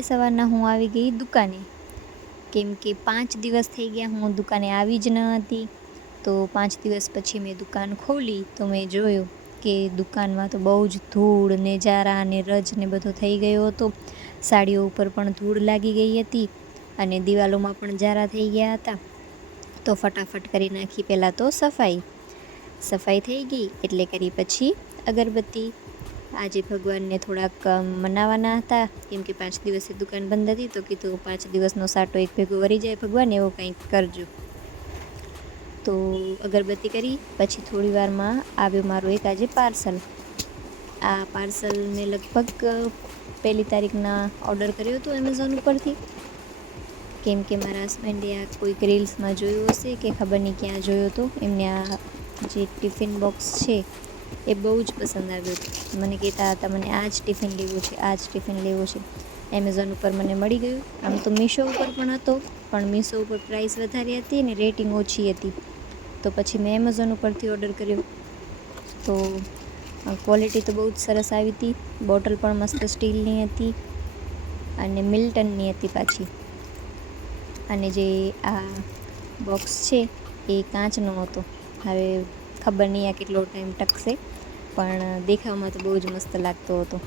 પછી સવારના હું આવી ગઈ દુકાને, કેમ કે 5 દિવસ થઈ ગયા હું દુકાને આવી જ ન હતી. તો 5 દિવસ પછી મેં દુકાન ખોલી તો મેં જોયું કે દુકાનમાં તો બહુ જ ધૂળ ને જારા ને રજ ને બધો થઈ ગયો હતો. સાડીઓ ઉપર પણ ધૂળ લાગી ગઈ હતી અને દિવાલોમાં પણ જારા થઈ ગયા હતા. તો ફટાફટ કરી નાખી પહેલાં તો સફાઈ થઈ ગઈ એટલે કરી પછી અગરબત્તી. આજે ભગવાનને થોડાક મનાવવાના હતા, કેમ કે 5 દિવસે દુકાન બંધ હતી. તો કીધું 5 દિવસનો સાટો એક ભેગો વરી જાય ભગવાન, એવો કંઈક કરજો. તો અગરબત્તી કરી પછી થોડી વારમાં આવ્યો મારું એક આજે પાર્સલ. આ પાર્સલ મેં લગભગ 1 તારીખના ઓર્ડર કર્યો હતો એમેઝોન ઉપરથી, કેમ કે મારા હસબન્ડે આ કોઈક રીલ્સમાં જોયું હશે કે ખબર નહીં ક્યાં જોયો હતો. એમને આ જે ટિફિન બોક્સ છે એ બહુ જ પસંદ આવ્યો હતો. મને કહેતા હતા મને આ જ ટિફિન લેવું છે, આ જ ટિફિન લેવું છે. એમેઝોન ઉપર મને મળી ગયું. આમ તો મીશો ઉપર પણ હતો, પણ મીશો ઉપર પ્રાઇસ વધારે હતી અને રેટિંગ ઓછી હતી. તો પછી મેં એમેઝોન ઉપરથી ઓર્ડર કર્યો. તો ક્વોલિટી તો બહુ જ સરસ આવી હતી. બોટલ પણ મસ્ત સ્ટીલની હતી અને મિલ્ટનની હતી પાછી. અને જે આ બોક્સ છે એ કાચનો હતો. હવે ખબર નહીં આ કેટલો ટાઈમ ટકશે, પણ દેખાવમાં તો બહુ જ મસ્ત લાગતો હતો.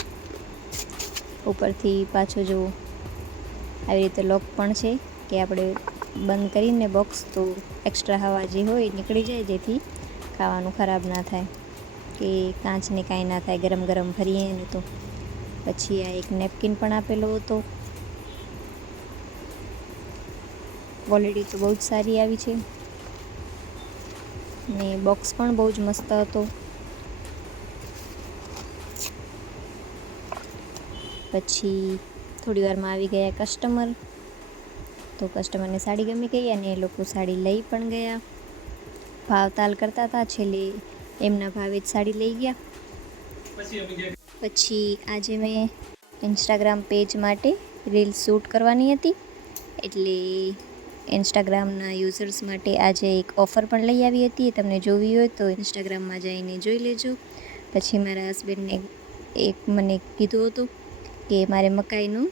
ઉપરથી પાછો જો આવી રીતે લોક પણ છે કે આપણે બંધ કરીને બોક્સ તો એક્સ્ટ્રા હવા જે હોય નીકળી જાય, જેથી ખાવાનું ખરાબ ના થાય કે કાચને કાંઈ ના થાય ગરમ ગરમ ભરીએ ને તો. પછી આ એક નેપકિન પણ આપેલો હતો. ક્વોલિટી તો બહુ જ સારી આવી છે ને બોક્સ પણ બહુ જ મસ્ત હતો. પછી થોડી વારમાં આવી ગયા કસ્ટમર. તો કસ્ટમરને સાડી ગમી ગઈ અને એ લોકો સાડી લઈ પણ ગયા. ભાવતાલ કરતા હતા, છેલ્લે એમના ભાવે જ સાડી લઈ ગયા. પછી આજે મેં ઇન્સ્ટાગ્રામ પેજ માટે રીલ્સ શૂટ કરવાની હતી, એટલે ઇન્સ્ટાગ્રામના યુઝર્સ માટે આજે એક ઓફર પણ લઈ આવી હતી. તમને જોવી હોય તો ઇન્સ્ટાગ્રામમાં જઈને જોઈ લેજો. પછી મારા હસબન્ડને મને કીધું હતું કે મારે મકાઈનું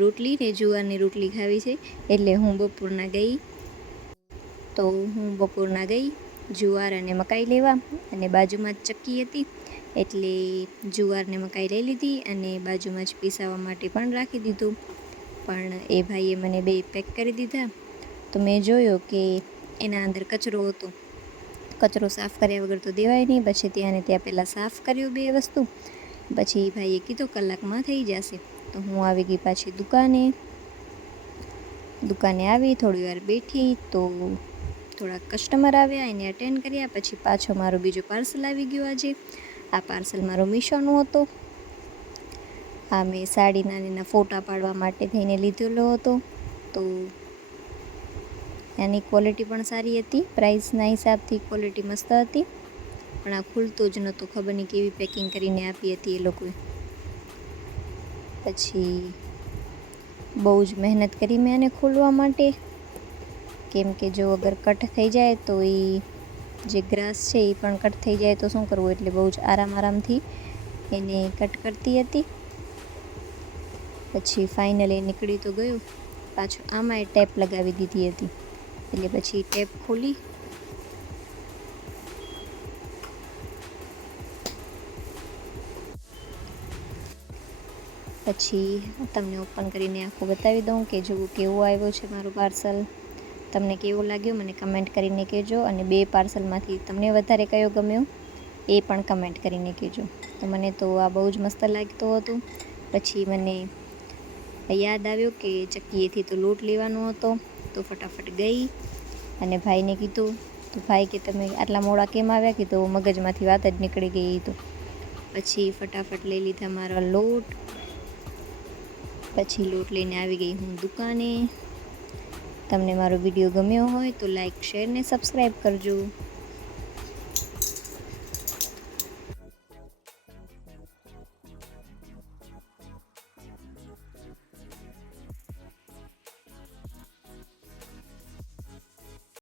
રોટલી ને જુવારની રોટલી ખાવી છે, એટલે હું બપોરના ગઈ જુવાર અને મકાઈ લેવા. અને બાજુમાં જ ચક્કી હતી એટલે જુવાર ને મકાઈ લઈ લીધી અને બાજુમાં જ પીસાવા માટે પણ રાખી દીધું. પણ એ ભાઈએ મને 2 પેક કરી દીધા. તો મેં જોયો કે એના અંદર કચરો હતો. કચરો સાફ કર્યા વગર તો દેવાય નહીં. પછી ત્યાં ને ત્યાં પહેલાં સાફ કર્યું 2 વસ્તુ. પછી ભાઈએ કીધું કલાકમાં થઈ જશે. તો હું આવી ગઈ પાછી દુકાને આવી થોડી વાર બેઠી. તો થોડાક કસ્ટમર આવ્યા, એને અટેન્ડ કર્યા. પછી પાછો મારો બીજો પાર્સલ આવી ગયો આજે. આ પાર્સલ મારો મીશોનો હતો. આ મેં સાડીના એના ફોટા પાડવા માટે થઈને લીધેલો હતો. તો એની ક્વોલિટી પણ સારી હતી. પ્રાઇસના હિસાબથી ક્વોલિટી મસ્ત હતી, પણ આ ખુલતો જ નહોતો. ખબર નહીં કેવી પેકિંગ કરીને આપી હતી એ લોકોએ. પછી બહુ જ મહેનત કરી મેં એને ખોલવા માટે, કેમ કે જો અગર કટ થઈ જાય તો એ જે ગ્રાસ છે એ પણ કટ થઈ જાય તો શું કરવું, એટલે બહુ જ આરામથી એને કટ કરતી હતી. પછી ફાઇનલી નીકળી તો ગયું. પાછું આમાંય ટેપ લગાવી દીધી હતી, એટલે પછી ટેપ ખોલી. પછી તમને ઓપન કરીને આખું બતાવી દઉં કે જો કેવો આવ્યો છે મારો પાર્સલ. તમને કેવો લાગ્યો મને કમેન્ટ કરીને કહેજો. અને 2 પાર્સલમાંથી તમને વધારે કયો ગમ્યો એ પણ કમેન્ટ કરીને કહેજો. તો મને તો આ બહુ જ મસ્ત લાગતું હતું. પછી મને યાદ આવ્યો કે ચક્કીએથી તો લોટ લેવાનો હતો. તો ફટાફટ ગઈ અને ભાઈને કીધું. તો ભાઈ કે તમે આટલા મોડા કેમ આવ્યા? કે તો મગજમાંથી વાત જ નીકળી ગઈ. તો પછી ફટાફટ લઈ લીધા મારા લોટ. પછી લોટ લઈને આવી ગઈ હું દુકાને. તમને મારો વિડીયો ગમ્યો હોય તો લાઈક, શેર ને સબસ્ક્રાઈબ કરજો.